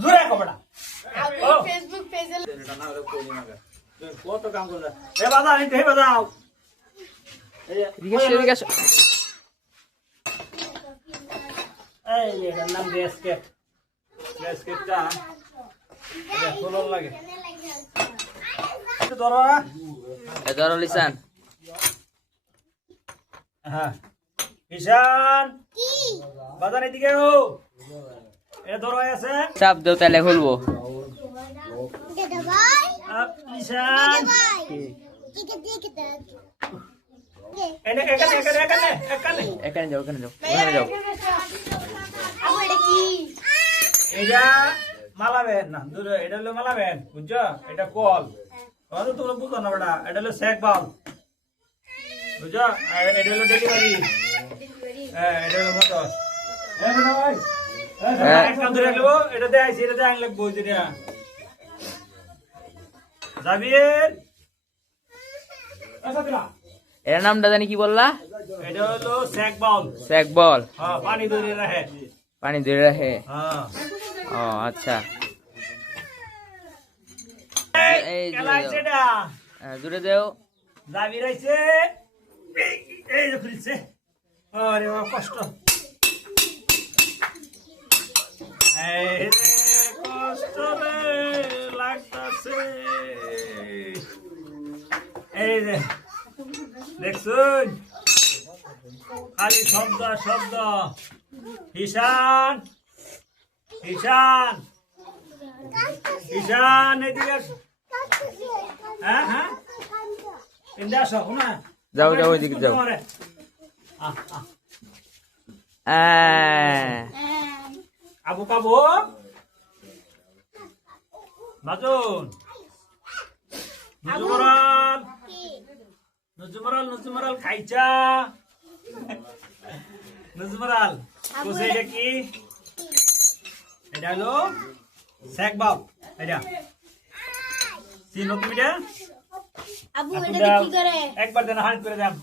জোরে কবড়া ফেসবুক পেজে এটা না রে কোনি না কত কাম করে এ বাজা এই দে বাজাও এই এদিকে এই এর নাম গ্যাসকেট গ্যাসকেটটা এটা সোলর লাগে ধরো ধরো লিসান হ্যাঁ ঈশান কি বাজার এদিকে ও এটা ধরো আছে চাপ দাও তাহলে খুলবো দাদা ভাই ঈশান এখানে যাও ওখানে যাও আবু এটা কি এটা মালাবেন না দূরে এটা হলো মালাবেন বুঝছো এটা কল তো তোমরা বুঝো না বেটা এটা হলো সেক বাল বুঝছো আর এটা হলো ডেলিভারি হ্যাঁ এটা হলো মোটর হ্যাঁ বেটা ভাই হ্যাঁ একটা ধরে নেবো এটা দে আইছি এটা দে আইন লাগবো যেটা জাবির আচ্ছা দিলা এর নামটা জানি কি বললা এটা হলো সেক বাল স্যাক বল হ্যাঁ পানি ধরে রাখে পানি ধরে রাখে হ্যাঁ ও আচ্ছা এই খেলা আছে এটা জুড়ে দাও জাবির আইছে এই যে খুলছে আরে বাবা কষ্ট এই রে কষ্ট রে লাগতাছে এই যে দেখছুন খালি শব্দ আর শব্দ ঈশান ঈশান ঈশান এদিকে আস। হ্যাঁ হ্যাঁ এদিকে আসো না যাও ওইদিকে যাও আবু কাবু মাজুন নজুমরাল খাইছা নজুমরাল কোসে এটা কি এটা হলো শেখ বাপ এটা চিনো তুমি এটা আবু এটা কি করে একবার দেন হাত করে দেন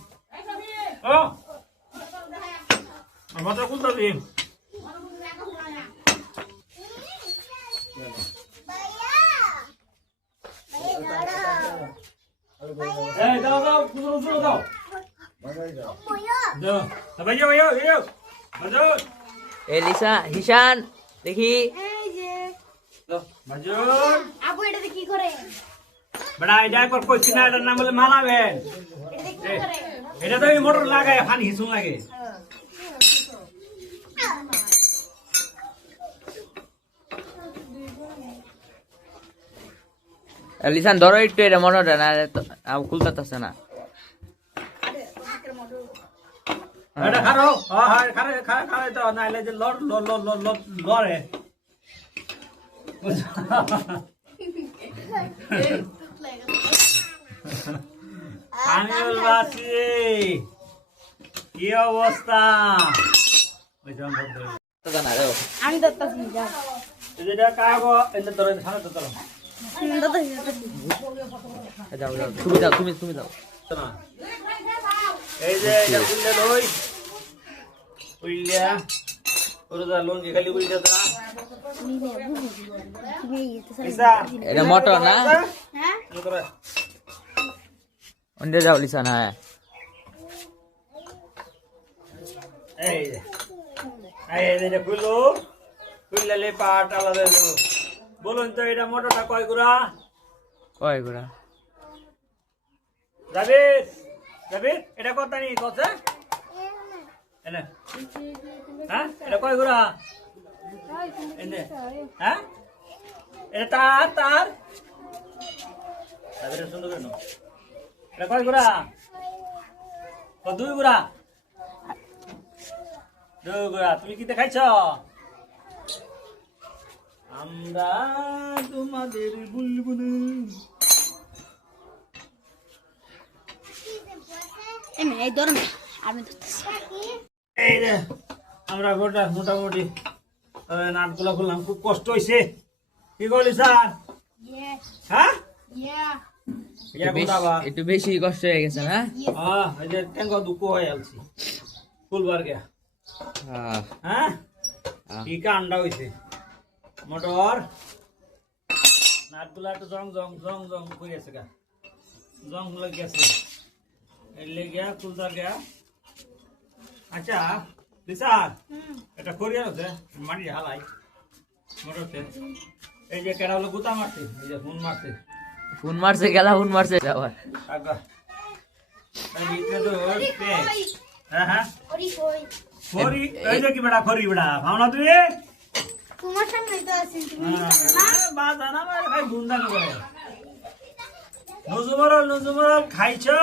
ও মাথা খুলতে দিন এই দাও দাও পুরো দাও দাও ভাইয়া বাজো এই লিসা হিশান দেখি এই যে দাও বাজো আবু এটা কি করে বড়া এটা একবার কইছি না এটার নাম বলে মালাবেন এটা কি করে এটা তো এই মোটর লাগায় পানি হিসুন লাগে লিসান ধরো একটু এটা মনোটা না খুলতেছে না এটা খারো হ্যাঁ খারে তো নাইলে যে লড়ে আমিউল বাসি কি অবস্থা আমি দত্তাছি যা এটা কাগো এনে ধরে সামনে তো ধরো যাও তুমি যাও না এই যে এটা বুঝলে লই উইলিয়া ওরা লঙ্গি খালি উইলিয়া দা ইসা এটা মোটর না হ্যাঁ মোটর ওন্ডে যাও লিসান হ্যাঁ এই যে খুললে পাট আলাদা দেবো বলুন তো এটা মোটরটা কয় গুড়া কয় গুড়া জাবির এটা কত নি কত এনে হ্যাঁ এটা কয় গুড়া এনে হ্যাঁ এটা তার জাবির সুন্দর কেন এটা কয় গুড়া ও দুই গুড়া তুমি কি দেখাইছ আমরা তোমাদের বলবো না এই ধরুন আমি ধরতেছি এই যে আমরা গোটা মোটামুটি নাটগুলো খুললাম খুব কষ্ট হয়েছে কি করলি স্যার হ্যাঁ একটু বেশি কষ্ট হয়ে গেছে না এই যে ট্যাঙ্ক দুঃখ হয়ে যাচ্ছি ফুলবার গে হ্যাঁ কি কান্ডা হয়েছে মোটর নাটগুলা একটু জং জং জং জং করে আছে গা জং লেগে গেছে এই লেগে তুলতার গা আচ্ছা লিসার এটা করিয়া আছে মাটি হালাই মোটরতে এই যে কেডা হলো গুতা মারছে এই যে ফোন মারছে ফোন মারছে গেলা ফোন মারছে আবার আগা এই ভিতরে তো হ্যাঁ হ্যাঁ ওরি কই খড়ি এই যে কি বেটা খড়ি বেটা ভাবনা তুই তোমার সামনে তো আছি তুমি বা জানা মানে খাই গুন্ডা করে নজুমরল খাইছো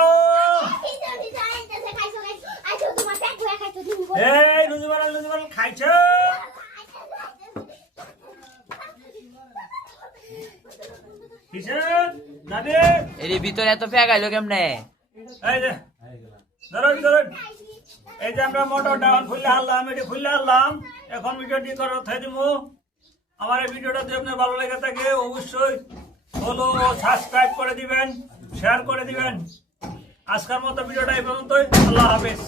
এই নজুমরল খাইছো কিসের নাবি এর ভিতরে এত ফেগাইলো কেমনে এই যে ধরুন এই যে আমরা মোটর ডাউন খুললে আনলাম এটি খুললে আনলাম এখন ভিডিওটি করে উঠাই দিব আমার এই ভিডিওটা যদি আপনার ভালো লেগে থাকে অবশ্যই ফলো সাবস্ক্রাইব করে দিবেন শেয়ার করে দিবেন আজকের মতো ভিডিওটা এই পর্যন্তই আল্লাহ হাফেজ